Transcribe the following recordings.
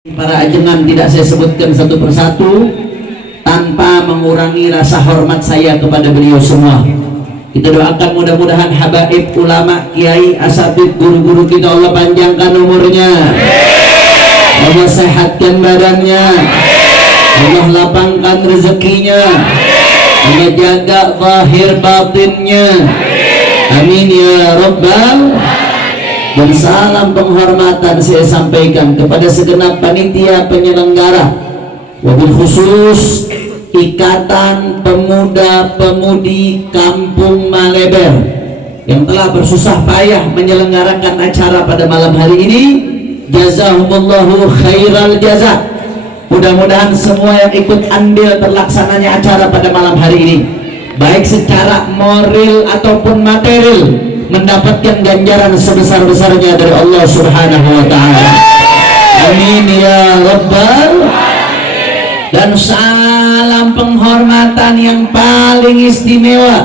Para ajengan tidak saya sebutkan satu persatu tanpa mengurangi rasa hormat saya kepada beliau semua. Kita doakan mudah-mudahan habaib, ulama, kiai, asatid, guru-guru kita Allah panjangkan umurnya, Allah sehatkan badannya, Allah lapangkan rezekinya, Allah jaga zahir batinnya. Amin ya rabbal. Dan salam penghormatan saya sampaikan kepada segenap panitia penyelenggara, wabil khusus Ikatan Pemuda Pemudi Kampung Maleber yang telah bersusah payah menyelenggarakan acara pada malam hari ini. Jazahumullahu khairal jaza. Mudah-mudahan semua yang ikut andil terlaksananya acara pada malam hari ini, baik secara moral ataupun material, mendapatkan ganjaran sebesar-besarnya dari Allah Subhanahu wa ta'ala. Amin ya rabbal. Dan salam penghormatan yang paling istimewa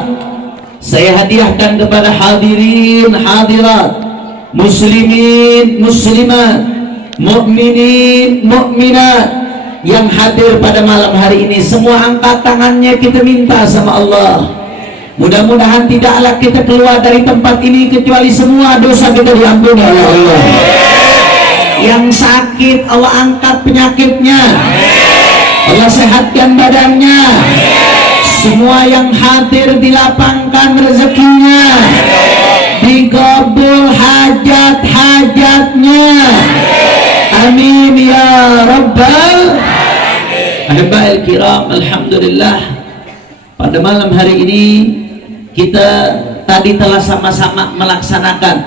saya hadiahkan kepada hadirin hadirat, muslimin muslimat, mukminin mukminat yang hadir pada malam hari ini. Semua angkat tangannya, kita minta sama Allah, mudah-mudahan tidaklah kita keluar dari tempat ini kecuali semua dosa kita diampuni oleh Allah. Yang sakit Allah angkat penyakitnya, Allah sehatkan badannya. Semua yang hadir dilapangkan rezekinya, digabul hajat-hajatnya. Amin ya rabbal. Ahibahil kiram, alhamdulillah, pada malam hari ini kita tadi telah sama-sama melaksanakan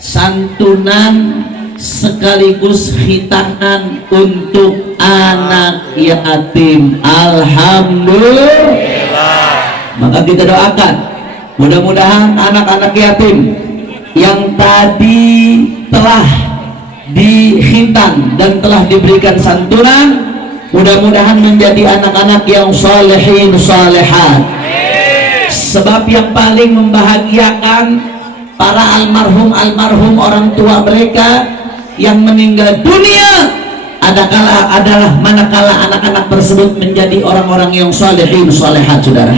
santunan sekaligus khitanan untuk anak yatim. Alhamdulillah. Maka kita doakan mudah-mudahan anak-anak yatim yang tadi telah dikhitan dan telah diberikan santunan, mudah-mudahan menjadi anak-anak yang salihin salihat. Sebab yang paling membahagiakan para almarhum orang tua mereka yang meninggal dunia adalah manakala anak-anak tersebut menjadi orang-orang yang salihin salihat, saudara.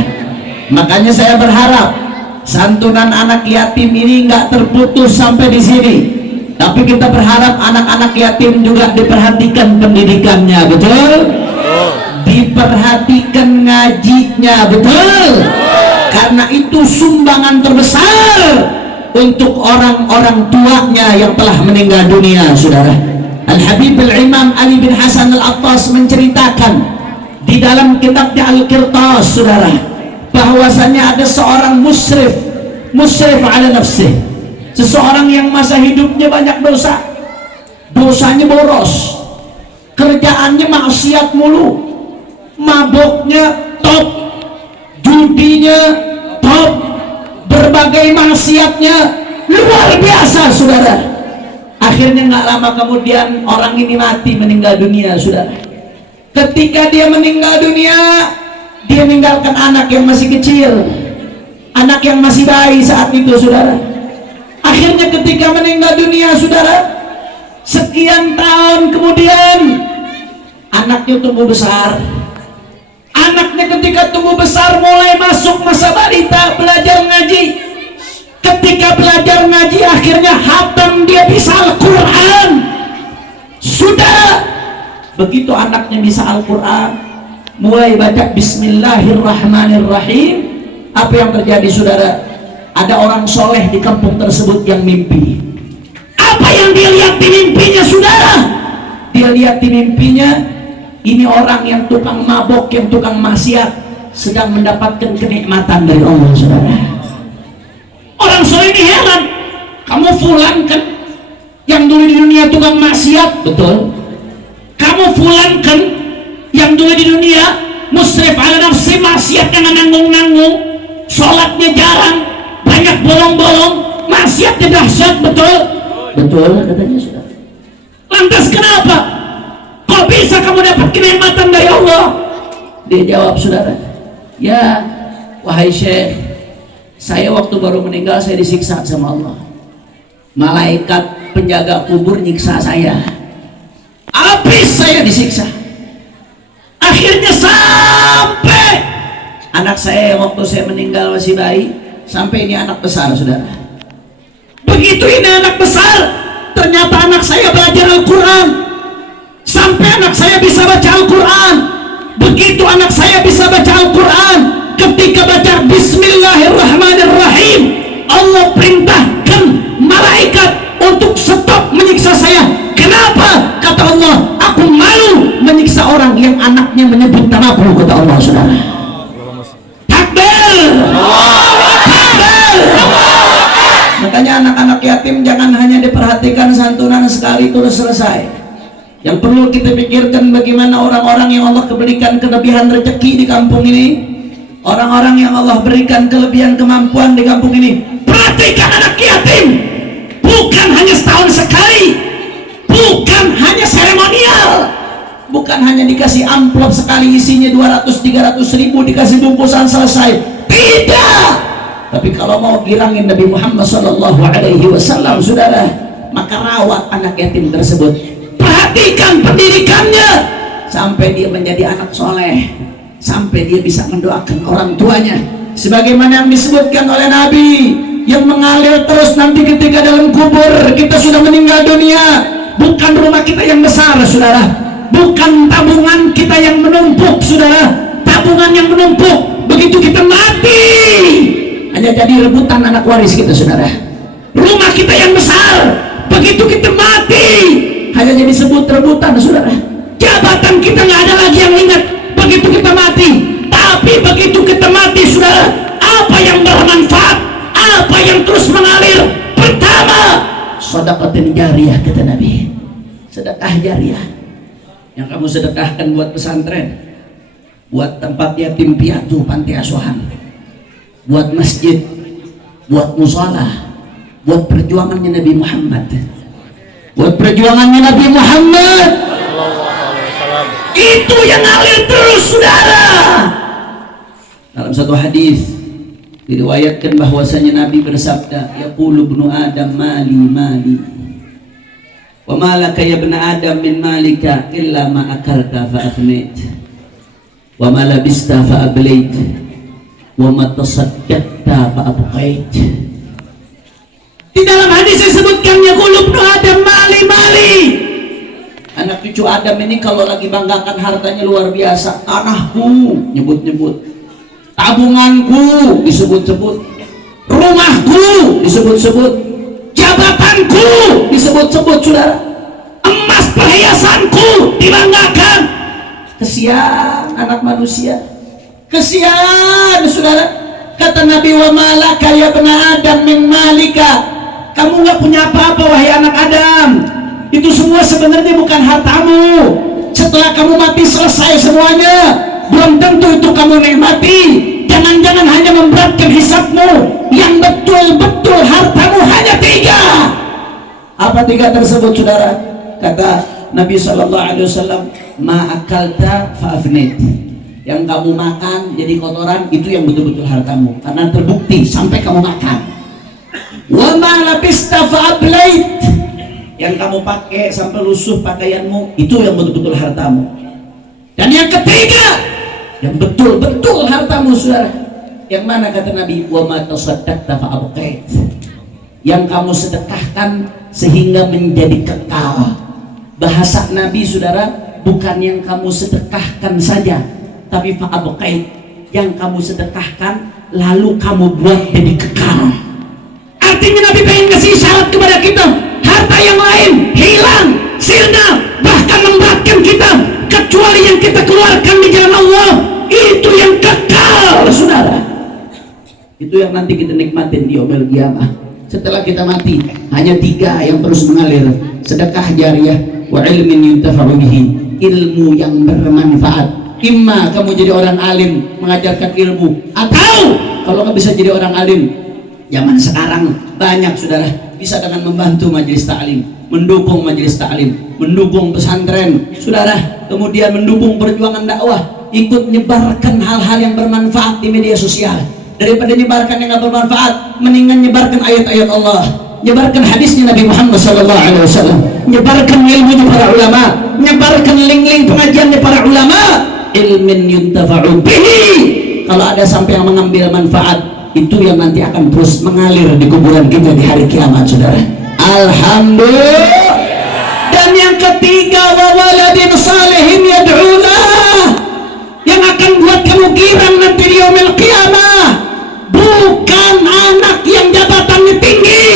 Makanya saya berharap santunan anak yatim ini nggak terputus sampai di sini, tapi kita berharap anak-anak yatim juga diperhatikan pendidikannya, betul? Diperhatikan ngajinya, betul? Karena itu sumbangan terbesar untuk orang-orang tuanya yang telah meninggal dunia, saudara. Al-Habib al-Imam Ali bin Hasan al-Attas menceritakan di dalam kitabnya Al-Qirtas, saudara, bahwasanya ada seorang musrif ala nafsih, seseorang yang masa hidupnya banyak dosa, dosanya boros, kerjaannya maksiat mulu, maboknya top, judinya top, berbagai maksiatnya luar biasa, saudara. Akhirnya nggak lama kemudian orang ini mati, meninggal dunia, saudara. Ketika dia meninggal dunia, dia meninggalkan anak yang masih kecil, anak yang masih bayi saat itu, saudara. Akhirnya ketika meninggal dunia, saudara, sekian tahun kemudian anaknya tumbuh besar. Anaknya ketika tumbuh besar mulai masuk masa balita, belajar ngaji. Ketika belajar ngaji akhirnya hatam, dia bisa Al-Quran. Sudah begitu anaknya bisa Al-Quran, mulai baca Bismillahirrahmanirrahim, apa yang terjadi, saudara? Ada orang soleh di kampung tersebut yang mimpi. Apa yang dia lihat di mimpinya, saudara? Dia lihat di mimpinya ini orang yang tukang mabok, yang tukang maksiat sedang mendapatkan kenikmatan dari Allah, saudara. Orang soleh ini heran, kamu fulan kan yang dulu di dunia tukang maksiat, betul? Kamu fulan kan yang dulu di dunia musrif ala nafsi, maksiat yang nanggung-nanggung, sholatnya jarang, banyak bolong-bolong, maksiatnya dahsyat, betul? Betul, katanya, saudara. Lantas kenapa kok bisa kamu dapat kenikmatan dari Allah? Dia jawab, saudara, ya wahai syekh, saya waktu baru meninggal saya disiksa sama Allah. Malaikat penjaga kubur nyiksa saya. Apa habis saya disiksa. Akhirnya sampai anak saya waktu saya meninggal masih bayi, sampai ini anak besar, saudara. Begitu ini anak besar, ternyata anak saya belajar Al-Quran, sampai anak saya bisa baca Al-Quran. Begitu anak saya bisa baca Al-Quran, ketika baca Bismillahirrahmanirrahim, Allah perintahkan malaikat untuk stop menyiksa saya. Kenapa? Kata Allah, aku malu menyiksa orang yang anaknya menyebut namaku, kata Allah, saudara. Takbir, takbir. Makanya anak-anak yatim jangan hanya diperhatikan santunan sekali terus selesai. Yang perlu kita pikirkan bagaimana orang-orang yang Allah berikan kelebihan rezeki di kampung ini, orang-orang yang Allah berikan kelebihan kemampuan di kampung ini. Perhatikan anak yatim, bukan hanya setahun sekali, bukan hanya seremonial, bukan hanya dikasih amplop sekali isinya 200-300 ribu dikasih bungkusan selesai. Tidak. Tapi kalau mau girangin Nabi Muhammad SAW, saudara, maka rawat anak yatim tersebut. Perhatikan pendidikannya sampai dia menjadi anak soleh, sampai dia bisa mendoakan orang tuanya, sebagaimana yang disebutkan oleh Nabi, yang mengalir terus nanti ketika dalam kubur kita sudah meninggal dunia. Bukan rumah kita yang besar, saudara, bukan tabungan kita yang menumpuk, saudara, tabungan yang menumpuk. Begitu kita mati, hanya jadi rebutan anak waris kita, saudara. Rumah kita yang besar, begitu kita mati, hanya jadi sebut rebutan, saudara. Jabatan kita nggak ada lagi yang ingat begitu kita mati. Tapi begitu kita mati, saudara, apa yang bermanfaat, apa yang terus mengalir? Pertama, sedekah jariyah, kata Nabi. Sedekah jariyah yang kamu sedekahkan buat pesantren, buat tempat yatim piatu, panti asuhan, buat masjid, buat musala, buat perjuangannya Nabi Muhammad, buat perjuangannya Nabi Muhammad. Itu yang ngalir terus, saudara. Dalam satu hadis diriwayatkan bahwasanya Nabi bersabda, yaqulu ibnu Adam mali mali wa malaka ya ibnu Adam min malika illa ma akalta fa afnait wa ma labista fa ablait wa ma tasaddaqta fa abqait. Di dalam hadis disebutkan yaqulu ibnu Adam mali mali. Anak cucu Adam ini kalau lagi banggakan hartanya luar biasa. Anakku, nyebut-nyebut. Tabunganku, disebut-sebut. Rumahku, disebut-sebut. Jabatanku, disebut-sebut, saudara. Emas perhiasanku, dibanggakan. Kesian anak manusia. Kesian, saudara. Kata Nabi, wa malaka ya bena Adam min malika. Kamu gak punya apa-apa, wahai anak Adam. Itu semua sebenarnya bukan hartamu. Setelah kamu mati selesai semuanya, belum tentu itu kamu nikmati. Jangan-jangan hanya memberatkan hisabmu. Yang betul-betul hartamu hanya 3. Apa 3 tersebut, saudara? Kata Nabi SAW, ma akalta fa'afnit. Yang kamu makan jadi kotoran, itu yang betul-betul hartamu, karena terbukti sampai kamu makan. Wa ma labista fa'ablait. Yang kamu pakai sampai lusuh pakaianmu, itu yang betul-betul hartamu. Dan yang ketiga, yang betul-betul hartamu, saudara, yang mana? Kata Nabi, wa ma tasaddaqta fa abqait. Yang kamu sedekahkan sehingga menjadi kekal. Bahasa Nabi, saudara, bukan yang kamu sedekahkan saja, tapi fa abqait, yang kamu sedekahkan lalu kamu buat jadi kekal. Artinya Nabi pengen kasih syarat kepada kita, harta yang lain hilang, sirna, bahkan memberatkan kita, kecuali yang kita keluarkan di jalan Allah, itu yang kekal, saudara. Itu yang nanti kita nikmatin di yaumil qiyamah. Setelah kita mati, hanya 3 yang terus mengalir: sedekah jariyah, wa ilmin yuntafa'u bihi, ilmu yang bermanfaat. Imma kamu jadi orang alim mengajarkan ilmu, atau kalau nggak bisa jadi orang alim, zaman sekarang banyak, saudara, bisa dengan membantu majelis ta'lim, mendukung majelis ta'lim, mendukung pesantren, saudara, kemudian mendukung perjuangan dakwah, ikut nyebarkan hal-hal yang bermanfaat di media sosial. Daripada nyebarkan yang nggak bermanfaat, mendingan nyebarkan ayat-ayat Allah, nyebarkan hadisnya Nabi Muhammad SAW, nyebarkan ilmu para ulama, nyebarkan link-link pengajian para ulama, ilmin yuntafa'u bihi. Kalau ada sampai yang mengambil manfaat, itu yang nanti akan terus mengalir di kuburan kita di hari kiamat, saudara. Alhamdulillah. Dan yang ketiga, wa waladin salihin yad'ulah, yang akan buat kamu girang nanti di yaumil qiyamah, bukan anak yang jabatannya tinggi,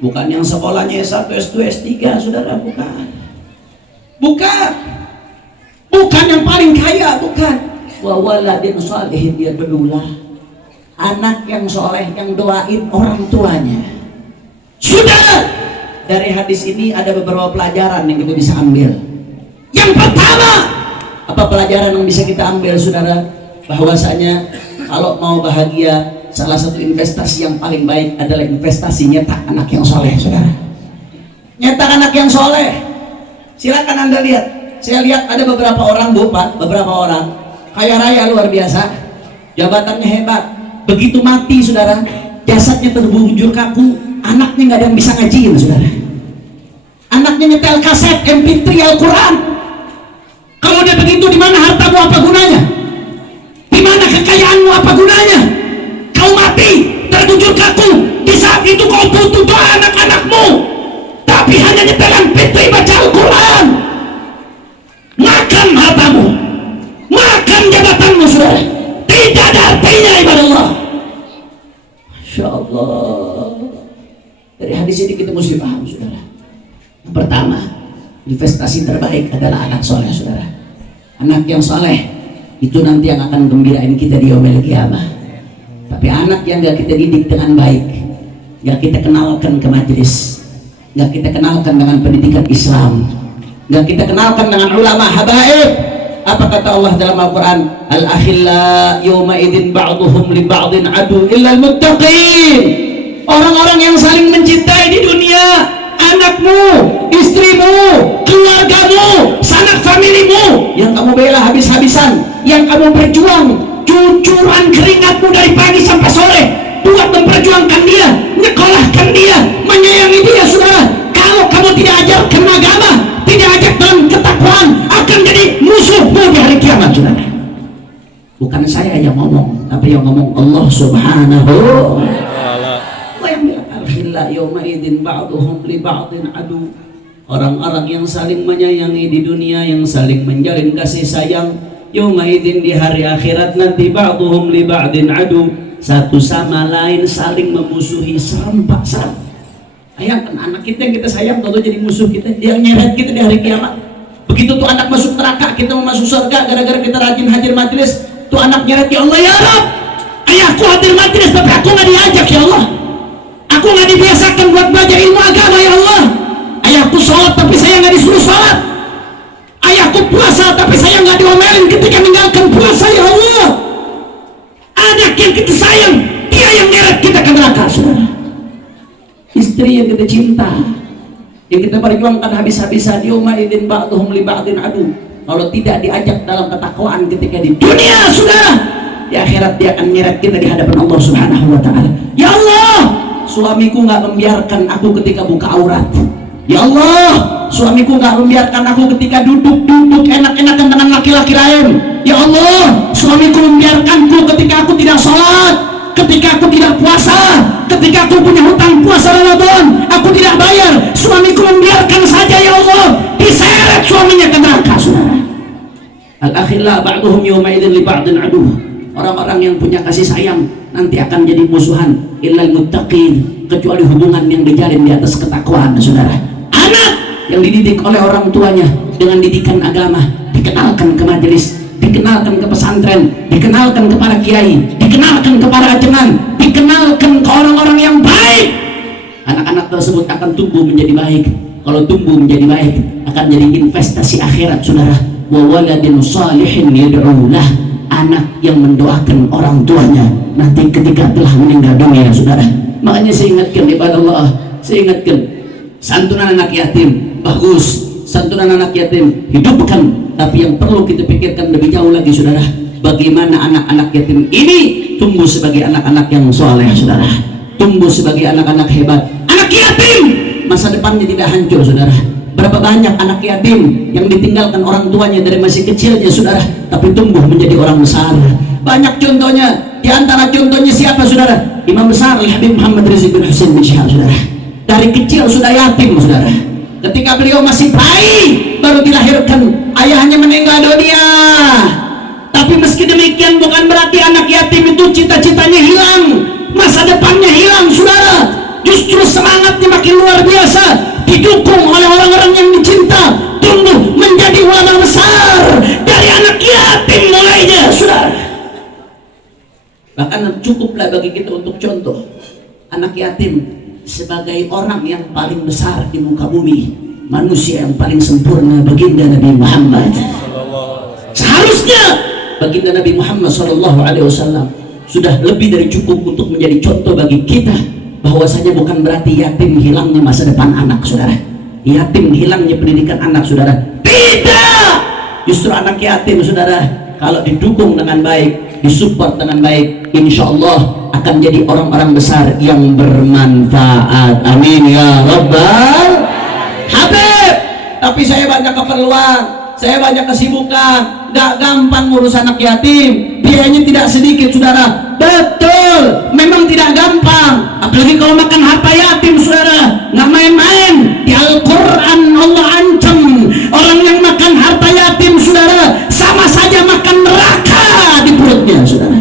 bukan yang sekolahnya S1, S2, S3, saudara, bukan yang paling kaya, bukan. Wa waladin salihin yad'ulah, anak yang soleh yang doain orang tuanya. Sudah, dari hadis ini ada beberapa pelajaran yang kita bisa ambil. Yang pertama, apa pelajaran yang bisa kita ambil, saudara? Bahwasanya kalau mau bahagia, salah satu investasi yang paling baik adalah investasi nyetak anak yang soleh, saudara. Nyetak anak yang soleh. Silakan Anda lihat. Saya lihat ada beberapa orang, Bu, Pak, beberapa orang kaya raya luar biasa, jabatannya hebat. Begitu mati, saudara, jasadnya terbujur kaku, anaknya nggak ada yang bisa ngajiin, saudara. Anaknya nyetel kaset MP3 Al-Quran. Kalau dia begitu, di mana hartamu, apa gunanya? Di mana kekayaanmu, apa gunanya? Kau mati terbujur kaku, di saat itu kau butuh doa anak-anakmu, tapi hanya nyetel MP3 baca Al-Quran. Makan hartamu, makan jabatanmu, saudara. Tidak ada artinya, ibadah Allah. Masya Allah. Dari hadis ini kita mesti paham, saudara. Yang pertama, investasi terbaik adalah anak soleh, saudara. Anak yang soleh itu nanti yang akan gembirain kita di yaumil qiyamah. Tapi anak yang gak kita didik dengan baik, gak kita kenalkan ke majelis, gak kita kenalkan dengan pendidikan Islam, gak kita kenalkan dengan ulama habaib. Apa kata Allah dalam Al-Quran? Al-akhilla yawma idin ba'duhum li ba'din adu illa al-muttaqin. Orang-orang yang saling mencintai di dunia, anakmu, istrimu, keluargamu, sanak familimu, yang kamu bela habis-habisan, yang kamu berjuang cucuran keringatmu dari pagi sampai sore buat memperjuangkan dia, nyekolahkan dia, menyayangi dia, saudara. Kalau kamu tidak ajarkan agama, tidak ajak dalam ketakwaan, akan jadi musuhmu di hari kiamat, saudara. Bukan saya yang ngomong, tapi yang ngomong Allah Subhanahu wa ta'ala. Allah yang bilang al-khilla yawma idin ba'duhum li ba'din adu. Orang-orang yang saling menyayangi di dunia, yang saling menjalin kasih sayang, yawma idin di hari akhirat nanti ba'duhum li ba'din adu, satu sama lain saling memusuhi, serempak serempak. Bayangkan anak kita yang kita sayang tentu jadi musuh kita, dia nyeret kita di hari kiamat. Begitu tuh anak masuk neraka, kita mau masuk surga gara-gara kita rajin hadir majelis, tuh anak nyeret, ya Allah ya Rabb, ayahku hadir majelis tapi aku nggak diajak, ya Allah. Aku nggak dibiasakan buat belajar ilmu agama, ya Allah. Ayahku sholat tapi saya nggak disuruh sholat. Ayahku puasa tapi saya nggak diomelin ketika meninggalkan puasa, ya Allah. Anak yang kita sayang, dia yang nyeret kita ke neraka, saudara. Istri yang kita cinta, yang kita perjuangkan habis-habisan, yauma idzin ba'dhum li ba'din adu. Kalau tidak diajak dalam ketakwaan ketika di dunia, saudara, di akhirat dia akan nyeret kita di hadapan Allah Subhanahu wa ta'ala. Ya Allah, suamiku nggak membiarkan aku ketika buka aurat. Ya Allah, suamiku nggak membiarkan aku ketika duduk-duduk enak-enakan dengan laki-laki lain. Ya Allah, suamiku membiarkanku ketika aku tidak sholat, ketika aku tidak puasa, ketika aku punya hutang puasa Ramadan, aku tidak bayar. Suamiku membiarkan saja, ya Allah, diseret suaminya ke neraka, saudara. Al-akhilla ba'duhum yawma idzin li ba'din adu. Orang-orang yang punya kasih sayang nanti akan jadi musuhan, illal muttaqin, kecuali hubungan yang dijalin di atas ketakwaan, saudara. Anak yang dididik oleh orang tuanya dengan didikan agama, dikenalkan ke majelis, dikenalkan ke pesantren, dikenalkan kepada kiai, dikenalkan kepada ajengan, dikenalkan ke orang-orang yang baik, anak-anak tersebut akan tumbuh menjadi baik. Kalau tumbuh menjadi baik, akan jadi investasi akhirat, saudara. Wa waladin salihin yad'ulah, anak yang mendoakan orang tuanya nanti ketika telah meninggal dunia, saudara. Makanya saya ingatkan kepada Allah, saya ingatkan santunan anak yatim bagus, santunan anak yatim hidupkan, tapi yang perlu kita pikirkan lebih jauh lagi, saudara, bagaimana anak-anak yatim ini tumbuh sebagai anak-anak yang soleh, saudara, tumbuh sebagai anak-anak hebat. Anak yatim masa depannya tidak hancur, saudara. Berapa banyak anak yatim yang ditinggalkan orang tuanya dari masih kecilnya saudara, tapi tumbuh menjadi orang besar. Banyak contohnya, di antara contohnya siapa saudara? Imam besar Al-Habib Muhammad Rizik bin Husain bin Syihab saudara. Dari kecil sudah yatim saudara. Ketika beliau masih bayi baru dilahirkan, ayahnya meninggal dunia. Tapi meski demikian bukan berarti anak yatim itu cita-citanya hilang, masa depannya hilang saudara. Justru semangatnya makin luar biasa, didukung oleh orang-orang yang dicinta, tumbuh menjadi ulama besar dari anak yatim mulainya saudara. Bahkan cukuplah bagi kita untuk contoh anak yatim sebagai orang yang paling besar di muka bumi, manusia yang paling sempurna, baginda Nabi Muhammad. Seharusnya baginda Nabi Muhammad SAW sudah lebih dari cukup untuk menjadi contoh bagi kita, bahwasanya bukan berarti yatim hilangnya masa depan anak saudara, yatim hilangnya pendidikan anak saudara. Tidak, justru anak yatim saudara kalau didukung dengan baik, disupport dengan baik, insya Allah akan jadi orang-orang besar yang bermanfaat. Amin ya rabbal Habib. Tapi saya banyak keperluan, saya banyak kesibukan, gak gampang ngurus anak yatim, biayanya tidak sedikit saudara. Betul, memang tidak gampang, apalagi kalau makan harta yatim saudara, nggak main-main. Di Al-Quran Allah ancam orang yang makan harta yatim saudara sama saja makan neraka di perutnya saudara.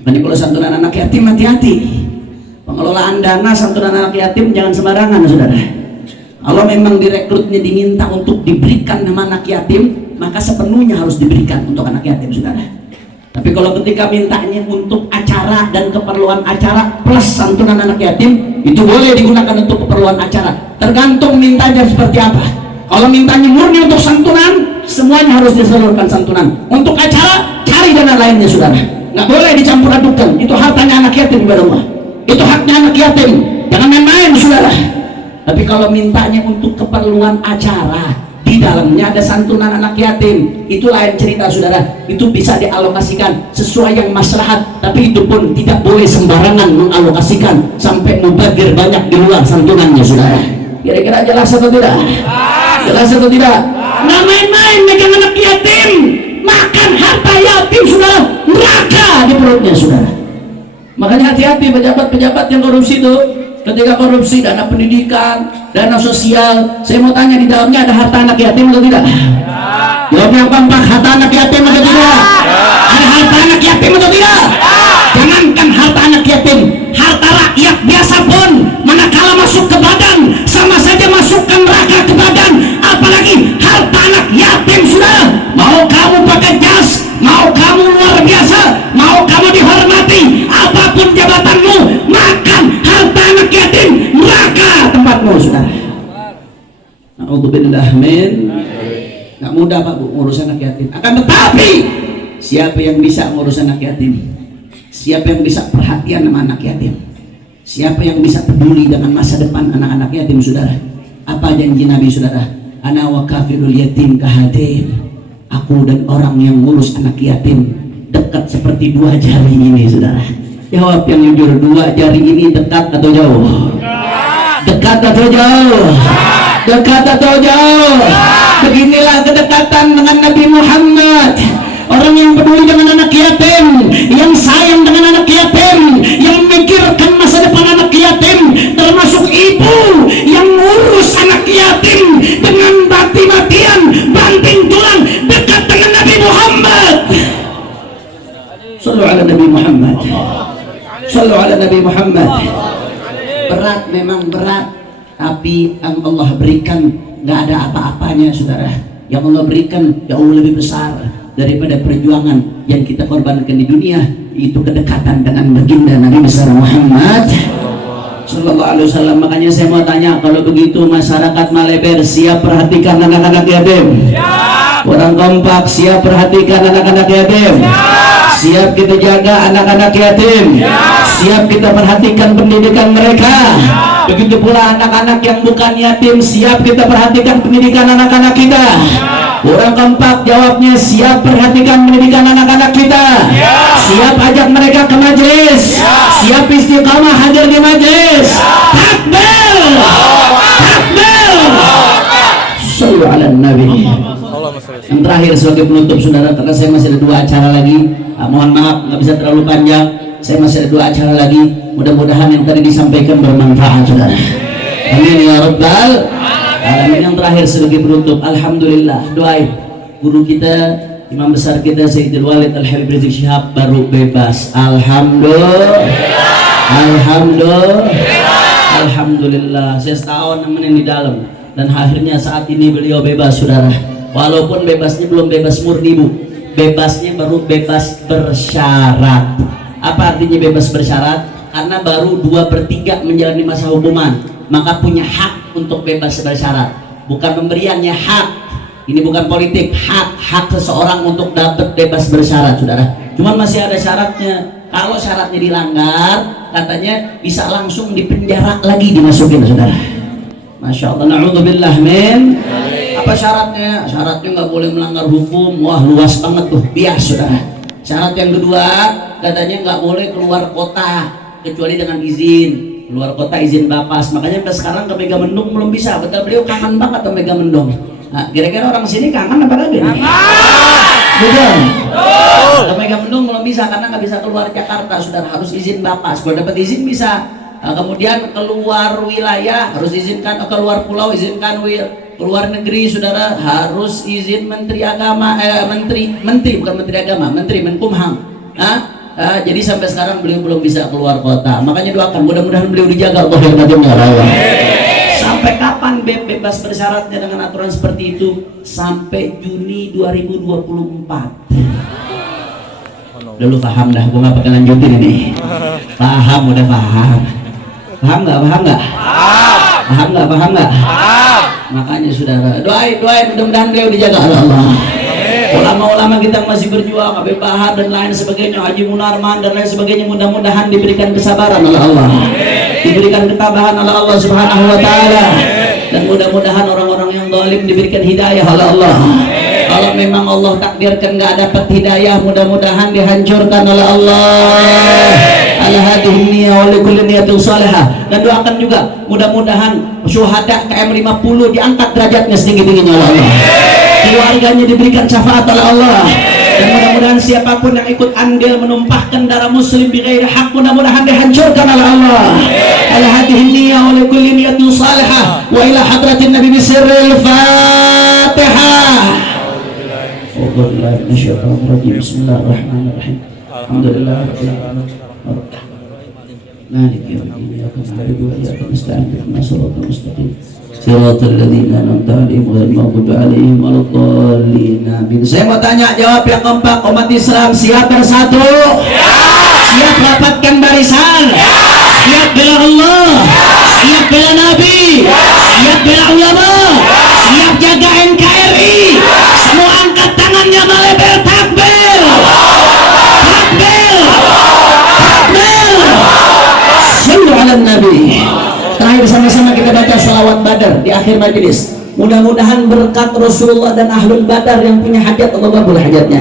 Makanya kalau santunan anak yatim hati-hati, pengelolaan dana santunan anak yatim jangan sembarangan saudara. Kalau memang direkrutnya diminta untuk diberikan nama anak yatim, maka sepenuhnya harus diberikan untuk anak yatim saudara. Tapi kalau ketika mintanya untuk acara dan keperluan acara plus santunan anak yatim, itu boleh digunakan untuk keperluan acara, tergantung mintanya seperti apa. Kalau mintanya murni untuk santunan, semuanya harus disalurkan santunan. Untuk acara, cari dana lainnya saudara, nggak boleh dicampur adukan. Itu hartanya anak yatim kepada Allah, itu haknya anak yatim, jangan main-main saudara. Tapi kalau mintanya untuk keperluan acara, di dalamnya ada santunan anak yatim, itu lain cerita saudara. Itu bisa dialokasikan sesuai yang maslahat, tapi itu pun tidak boleh sembarangan mengalokasikan sampai mubazir banyak di luar santunannya saudara. Kira-kira jelas atau tidak? Jelas atau tidak? Nggak main-main megang anak yatim, makan harta yatim saudara, neraka di perutnya saudara. Makanya hati-hati pejabat-pejabat yang korupsi itu. Ketika korupsi dana pendidikan, dana sosial, saya mau tanya, di dalamnya ada harta anak yatim atau tidak? Jawabnya apa Pak? Harta anak yatim atau tidak? Ada harta anak yatim atau tidak? Jangankan harta anak yatim, harta rakyat biasa pun manakala masuk ke badan sama saja masukkan neraka ke badan, apalagi harta anak yatim saudara. Mau kamu pakai jas, mau kamu luar biasa, mau kamu dihormati, apapun jabatanmu, makan harta anak yatim, neraka tempatmu saudara. Na'udzubillah min. Nggak mudah Pak Bu ngurus anak yatim, akan tetapi siapa yang bisa ngurus anak yatim, siapa yang bisa perhatian sama anak yatim, siapa yang bisa peduli dengan masa depan anak-anak yatim saudara. Apa janji Nabi saudara? Ana wa kafirul yatim kahatin, aku dan orang yang ngurus anak yatim dekat seperti dua jari ini saudara. Jawab yang jujur, dua jari ini dekat atau jauh? Dekat atau jauh? Dekat atau jauh? Beginilah kedekatan dengan Nabi Muhammad. Orang yang peduli dengan anak yatim, yang sayang dengan anak yatim, yang memikirkan masa depan anak yatim, termasuk ibu yang ngurus anak yatim dengan mati-matian, banting tulang, dekat dengan Nabi Muhammad. Sallu ala Nabi Muhammad. Sallu ala Nabi Muhammad. Berat, memang berat, tapi yang Allah berikan nggak ada apa-apanya saudara. Yang Allah berikan jauh lebih besar daripada perjuangan yang kita korbankan di dunia, itu kedekatan dengan baginda Nabi besar Muhammad Sallallahu Alaihi Wasallam. Makanya saya mau tanya, kalau begitu masyarakat Maleber siap perhatikan anak-anak yatim? Orang kompak siap perhatikan anak-anak yatim? Siap kita jaga anak-anak yatim? Siap kita perhatikan pendidikan mereka? Begitu pula anak-anak yang bukan yatim, siap kita perhatikan pendidikan anak-anak kita? Orang kompak jawabnya siap perhatikan pendidikan anak-anak kita, siap ajak mereka ke majelis, siap istiqamah hadir di majelis. Takbir, takbir, Yang terakhir sebagai penutup saudara, karena saya masih ada 2 acara lagi. Mohon maaf nggak bisa terlalu panjang. Saya masih ada 2 acara lagi. Mudah-mudahan yang tadi disampaikan bermanfaat saudara. Amin ya rabbal alamin. Yang terakhir sebagai penutup, alhamdulillah, doain guru kita, imam besar kita Sayyidul Walid Al Habib Rizik Syihab baru bebas. Alhamdulillah. Alhamdulillah. Saya setahun nemenin di dalam dan akhirnya saat ini beliau bebas saudara. Walaupun bebasnya belum bebas murni bu, bebasnya baru bebas bersyarat. Apa artinya bebas bersyarat? Karena baru 2/3 menjalani masa hukuman, maka punya hak untuk bebas bersyarat. Bukan pemberiannya hak, ini bukan politik, hak seseorang untuk dapat bebas bersyarat saudara. Cuman masih ada syaratnya. Kalau syaratnya dilanggar, katanya bisa langsung dipenjara lagi, dimasukin saudara. Masya Allah, na'udzubillah min. Apa syaratnya? Syaratnya nggak boleh melanggar hukum. Wah luas banget tuh, bias saudara. Syarat yang kedua, katanya nggak boleh keluar kota kecuali dengan izin. Keluar kota izin bapas. Makanya sampai sekarang ke Megamendung belum bisa. Betul, beliau kangen banget ke Megamendung. Nah, kira-kira orang sini kangen apa lagi? Betul. Ke Megamendung belum bisa karena nggak bisa keluar Jakarta, saudara, harus izin bapas. Kalau dapat izin bisa. Kemudian keluar wilayah harus izinkan, keluar pulau izinkan, keluar negeri saudara harus izin menteri agama, menteri bukan menteri agama, menteri Menkumham. Jadi sampai sekarang beliau belum bisa keluar kota. Makanya doakan mudah-mudahan beliau dijaga Allah ya. Sampai kapan bebas bersyaratnya dengan aturan seperti itu? Sampai Juni 2024. Dulu paham dah, gua nggak pakai lanjutin ini. Paham, udah paham. Paham nggak? Paham nggak? Makanya saudara, doain mudah-mudahan beliau dijaga oleh Allah. Ulama-ulama kita masih berjuang, Habib Bahar dan lain sebagainya, Haji Munarman dan lain sebagainya, mudah-mudahan diberikan kesabaran oleh Allah, diberikan ketabahan oleh Allah Subhanahu wa taala, dan mudah-mudahan orang-orang yang zalim diberikan hidayah oleh Allah. Kalau memang Allah takdirkan nggak dapat hidayah, mudah-mudahan dihancurkan oleh Allah. Al-hadhihi niyyah wa likulli niyatin salihah. Dan doakan juga mudah-mudahan syuhada KM 50 diangkat derajatnya setinggi-tingginya oleh Allah. Keluarganya diberikan syafaat oleh Allah. Dan mudah-mudahan siapapun yang ikut andil menumpahkan darah muslim bighairi hak, mudah-mudahan dihancurkan oleh Allah. Al-hadhihi niyyah wa likulli niyatin salihah. Wa ila hadratin nabi bisirril Fatihah. Bismillahirrahmanirrahim. Alhamdulillah Maliki yaumiddin. Iyyaka na'budu wa iyyaka nasta'in. Ihdinas siratal mustaqim. Shiratal ladzina an'amta 'alaihim ghairil maghdubi 'alaihim waladdallin. Amin. Saya mau tanya jawab yang kompak. Umat Islam siap bersatu? Siap rapatkan barisan? Siap bela Allah? Siap bela Nabi? Siap bela ulama? Siap jaga NKRI? Semua angkat tangannya melebel takbir. Takbir. Takbir. Sallu ala Nabi. Terakhir sama-sama kita baca sholawat Badar di akhir majelis. Mudah-mudahan berkat Rasulullah dan Ahlul Badar yang punya hajat Allah kabul hajatnya.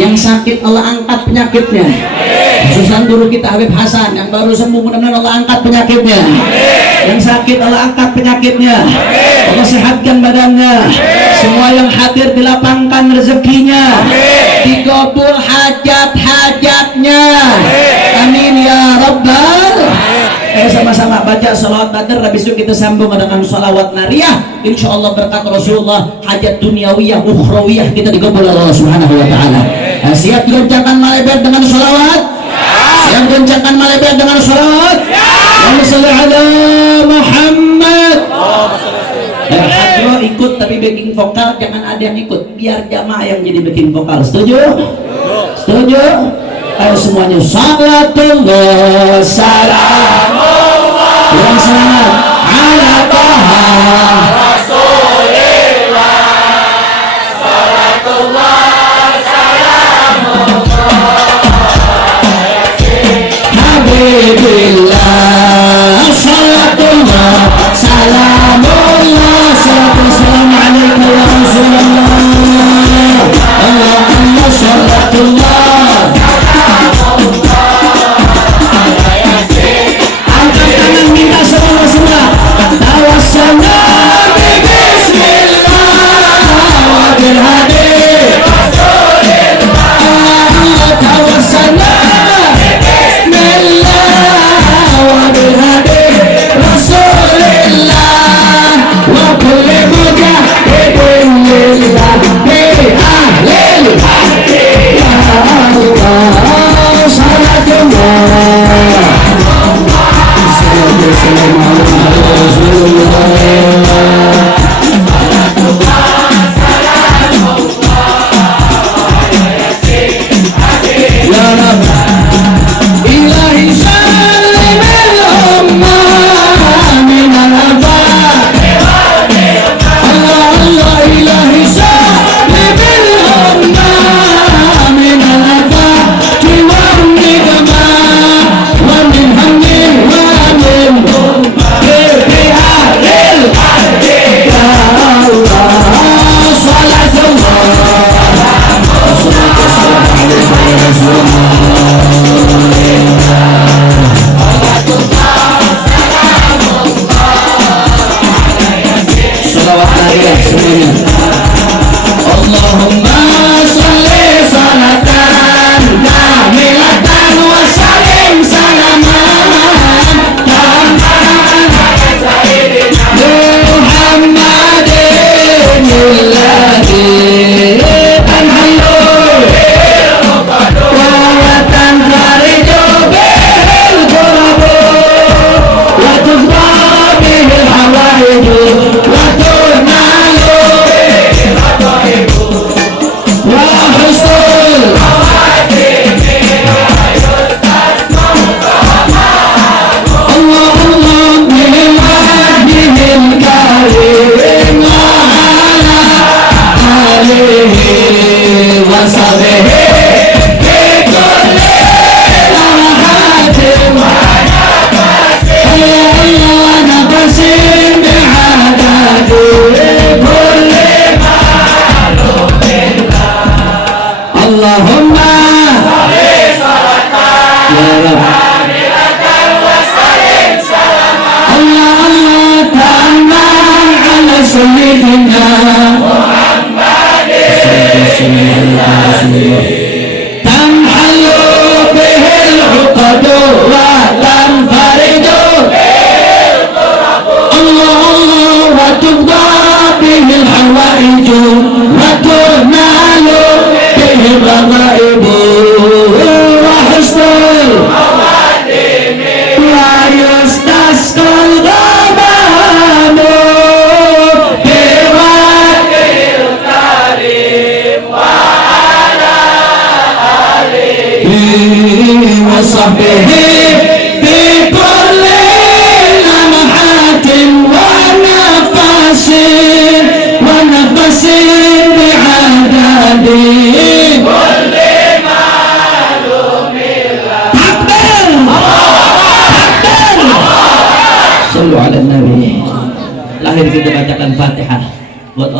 Yang sakit Allah angkat penyakitnya. Khususan guru kita Habib Hasan yang baru sembuh, mudah-mudahan Allah angkat penyakitnya. Yang sakit Allah angkat penyakitnya. Allah sehatkan badannya. Semua yang hadir dilapangkan rezekinya. Dikabul hajat-hajatnya. Amin ya rabbal. Sama-sama baca sholawat Badar, habis itu kita sambung dengan sholawat nariyah. Insya Allah berkat Rasulullah hajat duniawiyah ukhrawiyah kita dikabul Allah Subhanahu wa ta'ala. Siap goncangkan malaikat dengan sholawat? Siap goncangkan malaikat dengan sholawat? Allahumma sholli ala Muhammad. Hadro ikut tapi backing vokal jangan ada yang ikut, biar jamaah yang jadi backing vokal. Setuju? Setuju? Ayo semuanya salatullah salamullah yang selamat ala taha rasulillah salatullah salamullah habibillah salatullah salamullah salam alaika ya Rasulullah Allahumma salatullah. Minta semua tawassalna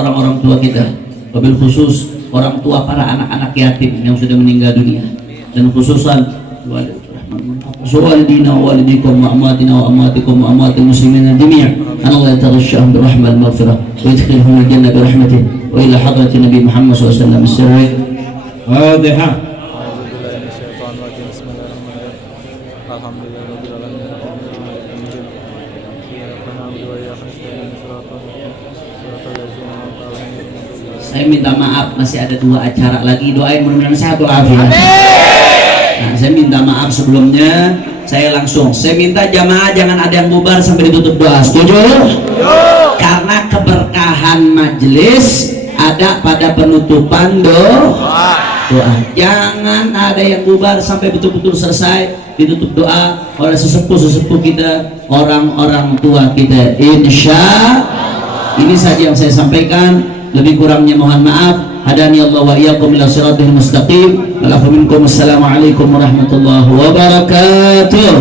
orang-orang tua kita, wabil khusus orang tua para anak-anak yatim yang sudah meninggal dunia, dan khususan walidina wa walidikum wa amatina wa amatikum wa amatil muslimin jami'. Allah yataghashshahum birahmatil maghfirah wa yadkhilhum al-jannah birahmatih wa ila hadrati Nabi Muhammad SAW. Al-Fatihah. Saya minta maaf, masih ada 2 acara lagi, doain mudah-mudahan sehat walafiat. Nah, saya minta maaf sebelumnya, saya minta jamaah jangan ada yang bubar sampai ditutup doa. Setuju? Karena keberkahan majelis ada pada penutupan doa. Jangan ada yang bubar sampai betul-betul selesai ditutup doa oleh sesepuh-sesepuh kita, orang-orang tua kita. Insya ini saja yang saya sampaikan. Lebih kurangnya mohon maaf. Hadani Allah wa iyyakum ila siratal mustaqim. Assalamualaikum warahmatullahi wabarakatuh.